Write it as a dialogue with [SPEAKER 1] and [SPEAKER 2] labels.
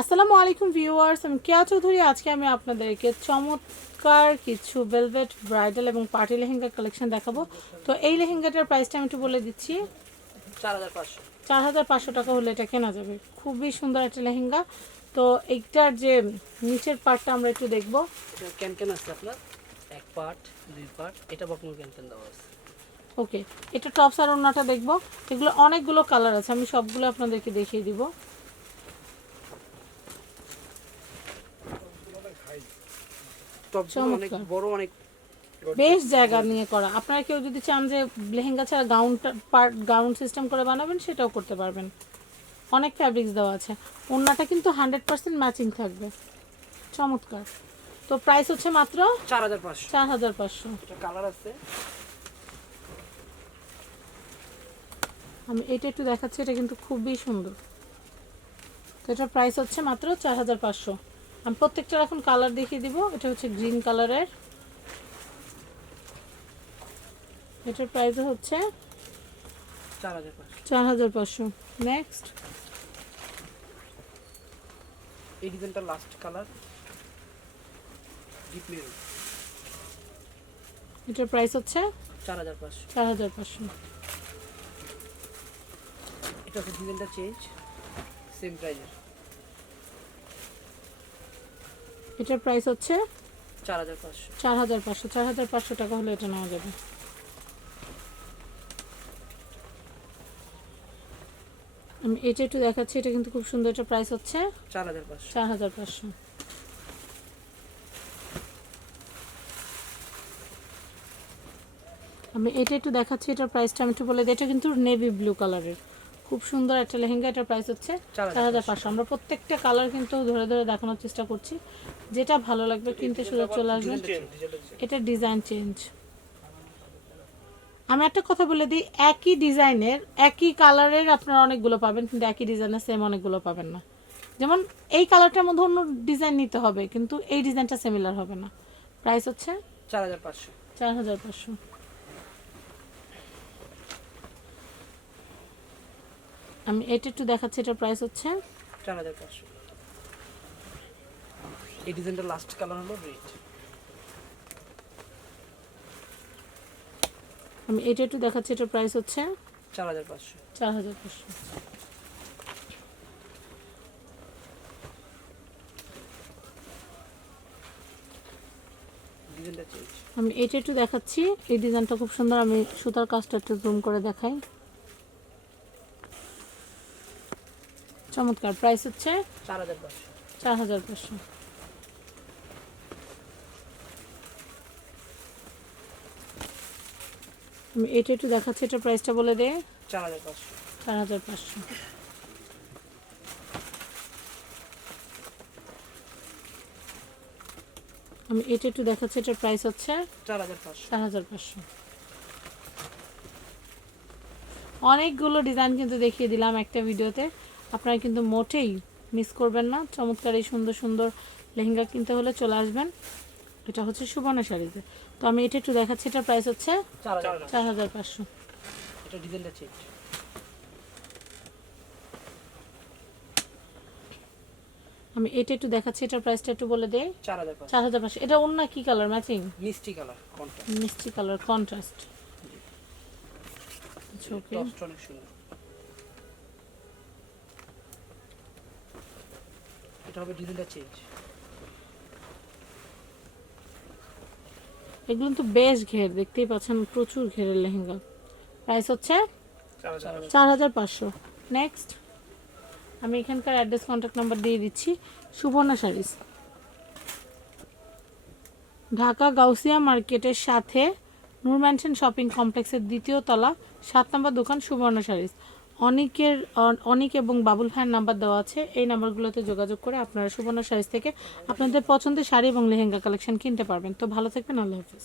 [SPEAKER 1] আসসালামু আলাইকুম ভিউয়ার্স আমি কেয়া চৌধুরী। আজকে আমি আপনাদেরকে চমৎকার কিছু ভেলভেট ব্রাইডাল এবং পার্টি লেহেঙ্গা কালেকশন দেখাবো। তো এই লেহেঙ্গাটার প্রাইসটা আমি একটু বলে দিচ্ছি।
[SPEAKER 2] চার হাজার পাঁচশো।
[SPEAKER 1] চার হাজার পাঁচশো টাকা হলে এটা কেনা যাবে। খুবই সুন্দর একটা লেহেঙ্গা। তো এইটার যে নিচের পার্টটা আমরা একটু দেখব।
[SPEAKER 2] ক্যান ক্যান আছে আপনার? এক পার্ট দুই পার্ট এটা বকমুল ক্যান ক্যান দেওয়া আছে।
[SPEAKER 1] ওকে এটা টপস আর অন্যটা দেখব। এগুলো অনেকগুলো কালার আছে আমি সবগুলো আপনাদেরকে দেখিয়ে দিব।
[SPEAKER 2] টপগুলো অনেক
[SPEAKER 1] চমৎকার।
[SPEAKER 2] বড় অনেক
[SPEAKER 1] বেশ জায়গা নিয়ে করা। আপনারা কেউ যদি চান যে লেহেঙ্গা ছাড়া গাউন পার্ট গাউন সিস্টেম করে বানাবেন সেটাও করতে পারবেন। অনেক ফ্যাব্রিক্স দেওয়া আছে। ওড়নাটা কিন্তু হান্ড্রেড পার্সেন্ট ম্যাচিং থাকবে। চমৎকার। তো প্রাইস হচ্ছে মাত্র
[SPEAKER 2] চার হাজার পাঁচশো।
[SPEAKER 1] চার হাজার পাঁচশো।
[SPEAKER 2] কালার আছে।
[SPEAKER 1] আমি এটা একটু দেখাচ্ছি এটা কিন্তু খুবই সুন্দর। তো এটার প্রাইস হচ্ছে মাত্র চার হাজার পাঁচশো। আমি প্রত্যেকটার এখন কালার দেখিয়ে দিব। এটা হচ্ছে গ্রিন কালারের এটার প্রাইস হচ্ছে
[SPEAKER 2] চার হাজার পাঁচশো।
[SPEAKER 1] নেক্সট
[SPEAKER 2] এই ডিজাইনটা লাস্ট কালার ডিপ মেরুন
[SPEAKER 1] এটার প্রাইস হচ্ছে
[SPEAKER 2] চার হাজার পাঁচশো।
[SPEAKER 1] চার হাজার পাঁচশো।
[SPEAKER 2] এটা হচ্ছে ডিজাইনটা চেঞ্জ সেম প্রাইজের
[SPEAKER 1] এটার প্রাইস হচ্ছে
[SPEAKER 2] চার হাজার পাঁচশো।
[SPEAKER 1] চার হাজার পাঁচশো। চার হাজার পাঁচশো টাকা হলে এটা নেওয়া যাবে। আমি এটা একটু দেখাচ্ছি এটা কিন্তু খুব সুন্দর এটা প্রাইস হচ্ছে।
[SPEAKER 2] চার হাজার পাঁচশো।
[SPEAKER 1] চার হাজার পাঁচশো। আমি এটা একটু দেখাচ্ছি এটার প্রাইসটা আমি একটু বলে দিই। এটা কিন্তু নেভি ব্লু কালারের খুব সুন্দর একটা লেহেঙ্গা এটার প্রাইস হচ্ছে
[SPEAKER 2] চার
[SPEAKER 1] হাজার পাঁচশো আমরা প্রত্যেকটা কালার কিন্তু ধরে ধরে দেখানোর চেষ্টা করছি। যেটা ভালো লাগবে কিনতে শুধু চলে আসবেন এটা ডিজাইন চেঞ্জ আমি একটা কথা বলে দিই একই ডিজাইনের একই কালারের আপনারা অনেকগুলো পাবেন কিন্তু একই ডিজাইনের সেম অনেকগুলো পাবেন না। যেমন এই কালারটার মধ্যে অন্য ডিজাইন নিতে হবে কিন্তু এই ডিজাইনটা সিমিলার হবে না। প্রাইস হচ্ছে
[SPEAKER 2] চার হাজার পাঁচশো।
[SPEAKER 1] চার হাজার পাঁচশো। আমি এটা একটু দেখাচ্ছি এটার প্রাইস হচ্ছে
[SPEAKER 2] চার হাজার পাঁচশো। এই ডিজাইনটা লাস্ট কালার হলো রেড
[SPEAKER 1] আমি এটা একটু দেখাচ্ছি এটার প্রাইস হচ্ছে
[SPEAKER 2] চার হাজার পাঁচশো।
[SPEAKER 1] চার হাজার পাঁচশো। আমি এটা একটু দেখাচ্ছি এই ডিজাইনটা খুব সুন্দর আমি সুতার কাজটা একটু জুম করে দেখাই। চমৎকার প্রাইস হচ্ছে
[SPEAKER 2] চার হাজার পাঁচশো।
[SPEAKER 1] চার হাজার পাঁচশো। আমি এটা একটু দেখাচ্ছি এটার প্রাইসটা বলে দে।
[SPEAKER 2] চার হাজার পাঁচশো।
[SPEAKER 1] চার হাজার পাঁচশো। আমি এটা একটু দেখাচ্ছি এটার প্রাইস হচ্ছে
[SPEAKER 2] চার হাজার পাঁচশো।
[SPEAKER 1] চার হাজার পাঁচশো। অনেকগুলো ডিজাইন কিন্তু দেখিয়ে দিলাম একটা ভিডিওতে। আপনারা কিন্তু মোটেই মিস করবেন না। চমৎকার এই সুন্দর সুন্দর লেহেঙ্গা কিনতে হলে চলে আসবেন। এটা হচ্ছে সুবর্ণা শাড়িতে। তো আমি এটা একটু দেখাচ্ছি এটার প্রাইস হচ্ছে
[SPEAKER 2] চার হাজার।
[SPEAKER 1] পাঁচশো।
[SPEAKER 2] এটা ডিজাইনটা চেঞ্জ
[SPEAKER 1] আমি এটা একটু দেখাচ্ছি এটার প্রাইসটা একটু বলে দেই।
[SPEAKER 2] চার হাজার পাঁচশো।
[SPEAKER 1] এটা অন্য কি কালার ম্যাচিং
[SPEAKER 2] মিষ্টি কালার কোনটা
[SPEAKER 1] মিষ্টি কালার কন্ট্রাস্ট ওকে
[SPEAKER 2] টপসটা অনেক সুন্দর এটা হবে ডিজাইনটা চেঞ্জ
[SPEAKER 1] এগুলো তো বেশ ঘের দেখতেই পাচ্ছেন প্রচুর ঘেরের লেহেঙ্গা। প্রাইস হচ্ছে চার হাজার পাঁচশো। নেক্সট আমি এখানকার অ্যাড্রেস কন্ট্যাক্ট নাম্বার দিয়ে দিচ্ছি। সুবর্ণা শাড়িস ঢাকা গাউসিয়া মার্কেটের সাথে নূর ম্যানশন শপিং কমপ্লেক্সের দ্বিতীয় তলা সাত নম্বর দোকান সুবর্ণা শাড়িস অনিকের অনেক এবং বাবুল ভাইয়ের নাম্বার দেওয়া আছে। এই নাম্বারগুলোতে যোগাযোগ করে আপনারা সুবর্ণ সাইজ থেকে আপনাদের পছন্দের শাড়ি এবং লেহেঙ্গা কালেকশন কিনতে পারবেন। তো ভালো থাকবেন, আল্লাহ হাফিজ।